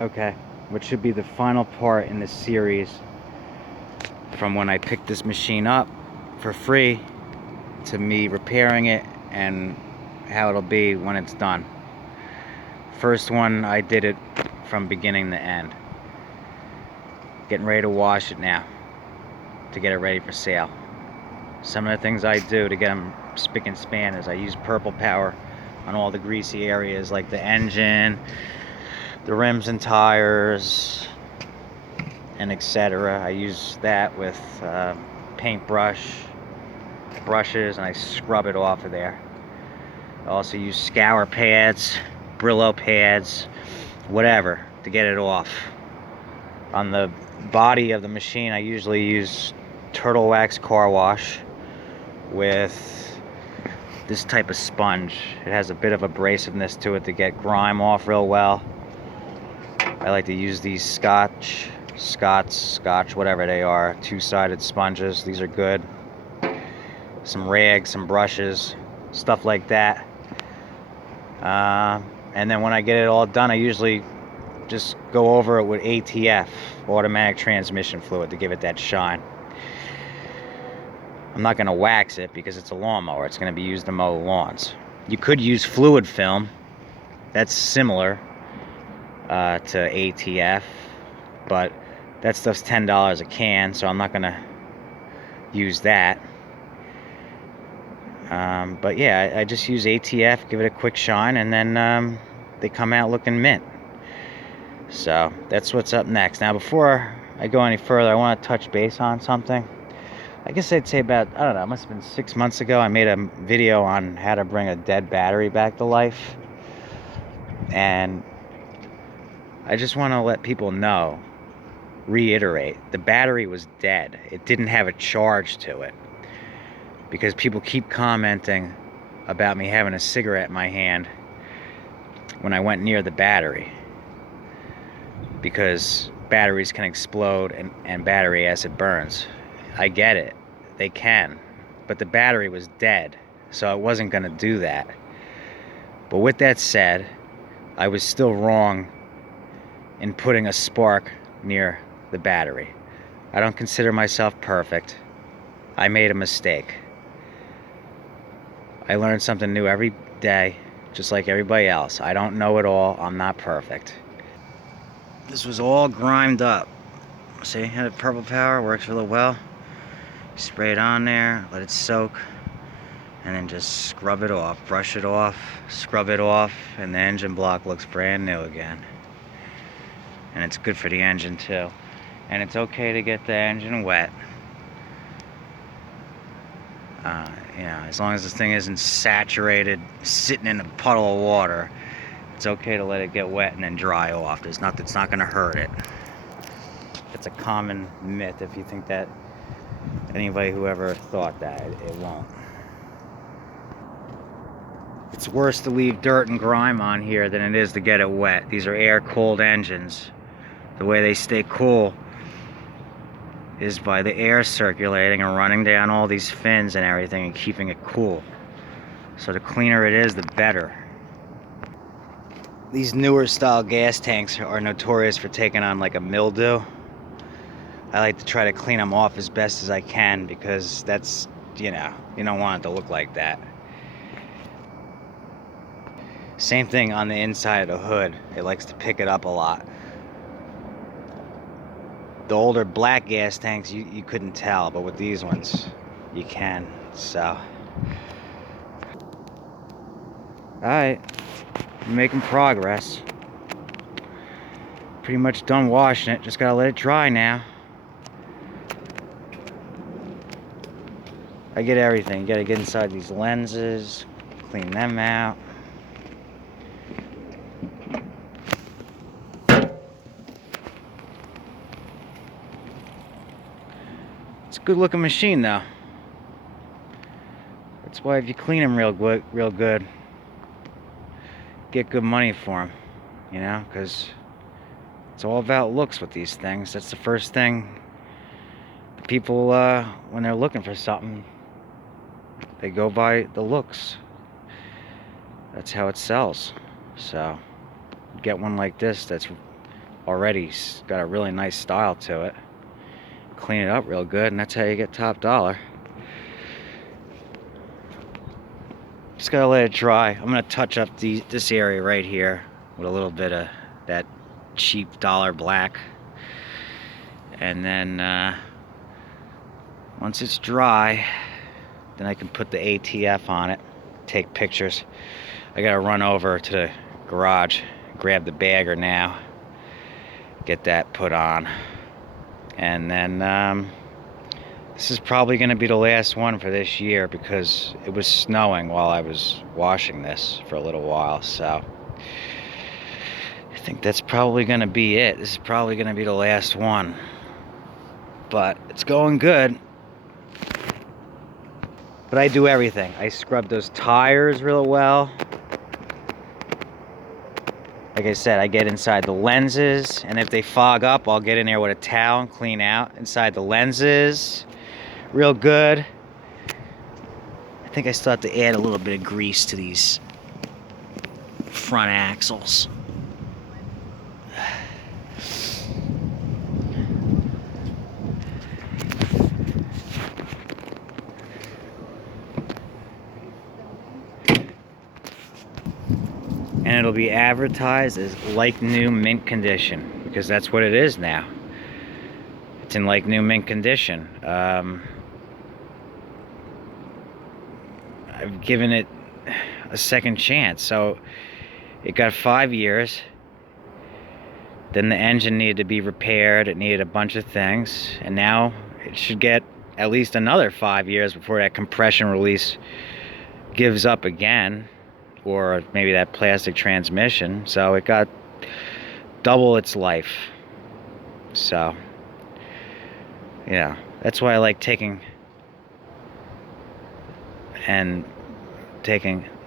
Okay, what should be the final part in this series from when I picked this machine up for free to me repairing it and how it'll be when it's done. First one, I did it from beginning to end. Getting ready to wash it now to get it ready for sale. Some of the things I do to get them spick and span is I use purple power on all the greasy areas like the engine, the rims and tires, and etc. I use that with paintbrush brushes and I scrub it off of there. I also use scour pads, Brillo pads, whatever to get it off. On the body of the machine I usually use turtle wax car wash with this type of sponge. It has a bit of abrasiveness to it to get grime off real well. I like to use these Scotch, whatever they are, two-sided sponges. These are good. Some rags, some brushes, stuff like that. And then when I get it all done, I usually just go over it with ATF, automatic transmission fluid, to give it that shine. I'm not going to wax it because it's a lawnmower. It's going to be used to mow lawns. You could use fluid film. That's similar to ATF, but that stuff's $10 a can, so I'm not going to use that. But yeah, I just use ATF, give it a quick shine, and then they come out looking mint. So that's what's up next. Now, before I go any further, I want to touch base on something. I guess I'd say about, I don't know, it must have been 6 months ago, I made a video on how to bring a dead battery back to life. And I just want to let people know, reiterate, the battery was dead. It didn't have a charge to it. Because people keep commenting about me having a cigarette in my hand when I went near the battery. Because batteries can explode and battery acid burns. I get it, they can, but the battery was dead, so I wasn't going to do that. But with that said, I was still wrong in putting a spark near the battery. I don't consider myself perfect. I made a mistake. I learn something new every day, just like everybody else. I don't know it all. I'm not perfect. This was all grimed up. See, had purple power, works really well. Spray it on there, let it soak, and then just scrub it off, brush it off, scrub it off, and the engine block looks brand new again. And it's good for the engine too. And it's okay to get the engine wet. You know, as long as this thing isn't saturated, sitting in a puddle of water, it's okay to let it get wet and then dry off. It's not going to hurt it. It's a common myth if you think that. Anybody who ever thought that, it won't. It's worse to leave dirt and grime on here than it is to get it wet. These are air-cooled engines. The way they stay cool is by the air circulating and running down all these fins and everything and keeping it cool. So the cleaner it is, the better. These newer style gas tanks are notorious for taking on like a mildew. I like to try to clean them off as best as I can because that's, you know, you don't want it to look like that. Same thing on the inside of the hood. It likes to pick it up a lot. The older black gas tanks, you couldn't tell, but with these ones, you can, so. Alright, making progress. Pretty much done washing it, just gotta let it dry now. I get everything. You gotta get inside these lenses, clean them out. It's a good looking machine though. That's why if you clean them real good, get good money for them, you know, because it's all about looks with these things. That's the first thing people, when they're looking for something, they go by the looks. That's how it sells. So get one like this that's already got a really nice style to it. Clean it up real good, and that's how you get top dollar. Just gotta let it dry. I'm gonna touch up this area right here with a little bit of that cheap dollar black, and then once it's dry, then I can put the ATF on it, take pictures. I gotta run over to the garage, grab the bagger now, get that put on, and then this is probably gonna be the last one for this year because it was snowing while I was washing this for a little while, so I think that's probably gonna be it. This is probably gonna be the last one, but it's going good. But I do everything. I scrub those tires real well. Like I said, I get inside the lenses, and if they fog up, I'll get in there with a towel and clean out inside the lenses real good. I think I still have to add a little bit of grease to these front axles. And it'll be advertised as like new, mint condition, because that's what it is now. It's in like new, mint condition. I've given it a second chance. So it got 5 years. Then the engine needed to be repaired. It needed a bunch of things. And now it should get at least another 5 years before that compression release gives up again. Or maybe that plastic transmission. So it got double its life. So, yeah, that's why I like taking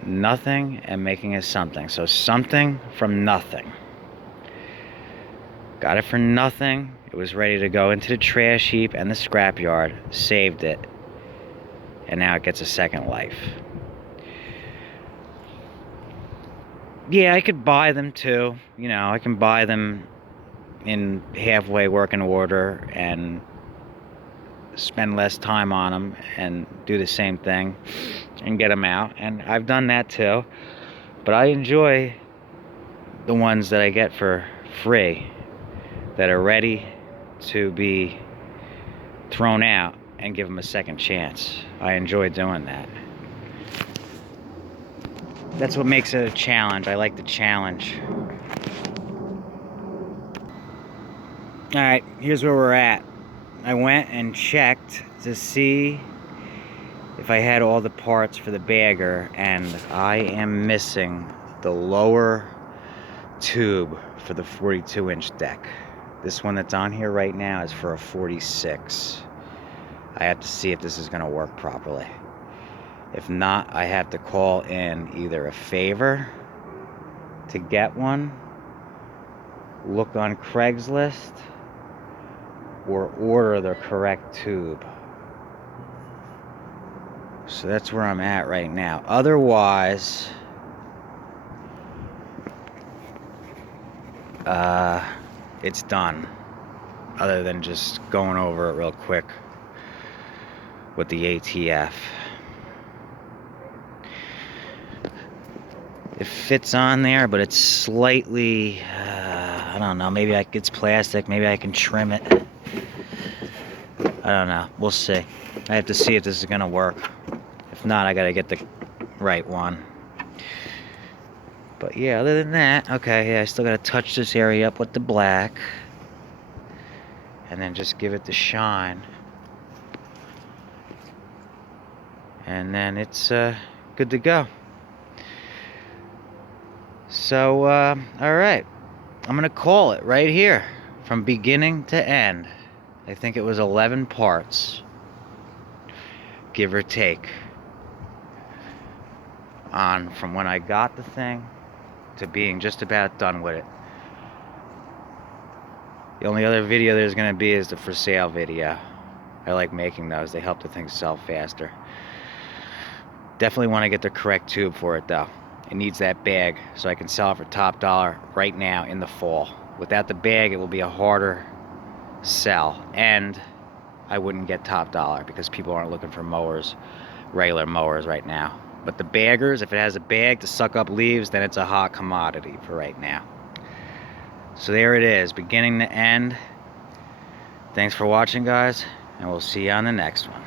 nothing and making it something. So something from nothing. Got it for nothing. It was ready to go into the trash heap and the scrapyard. Saved it. And now it gets a second life. Yeah, I could buy them too. You know, I can buy them in halfway working order and spend less time on them and do the same thing and get them out. And I've done that too. But I enjoy the ones that I get for free that are ready to be thrown out and give them a second chance. I enjoy doing that. That's what makes it a challenge. I like the challenge. Alright, here's where we're at. I went and checked to see if I had all the parts for the bagger, and I am missing the lower tube for the 42-inch deck. This one that's on here right now is for a 46. I have to see if this is going to work properly. If not, I have to call in either a favor to get one, look on Craigslist, or order the correct tube. So that's where I'm at right now. Otherwise, it's done. Other than just going over it real quick with the ATF. It fits on there, but it's slightly, I don't know, maybe it's plastic, maybe I can trim it. I don't know, we'll see. I have to see if this is gonna work. If not, I gotta get the right one. But yeah, other than that, okay, yeah, I still gotta touch this area up with the black. And then just give it the shine. And then it's good to go. So, alright. I'm gonna call it right here. From beginning to end. I think it was 11 parts. Give or take. On from when I got the thing to being just about done with it. The only other video there's gonna be is the for sale video. I like making those. They help the thing sell faster. Definitely want to get the correct tube for it though. It needs that bag so I can sell it for top dollar right now in the fall. Without the bag, it will be a harder sell, and I wouldn't get top dollar because people aren't looking for mowers, regular mowers right now. But the baggers, if it has a bag to suck up leaves, then it's a hot commodity for right now. So there it is, beginning to end. Thanks for watching, guys, and we'll see you on the next one.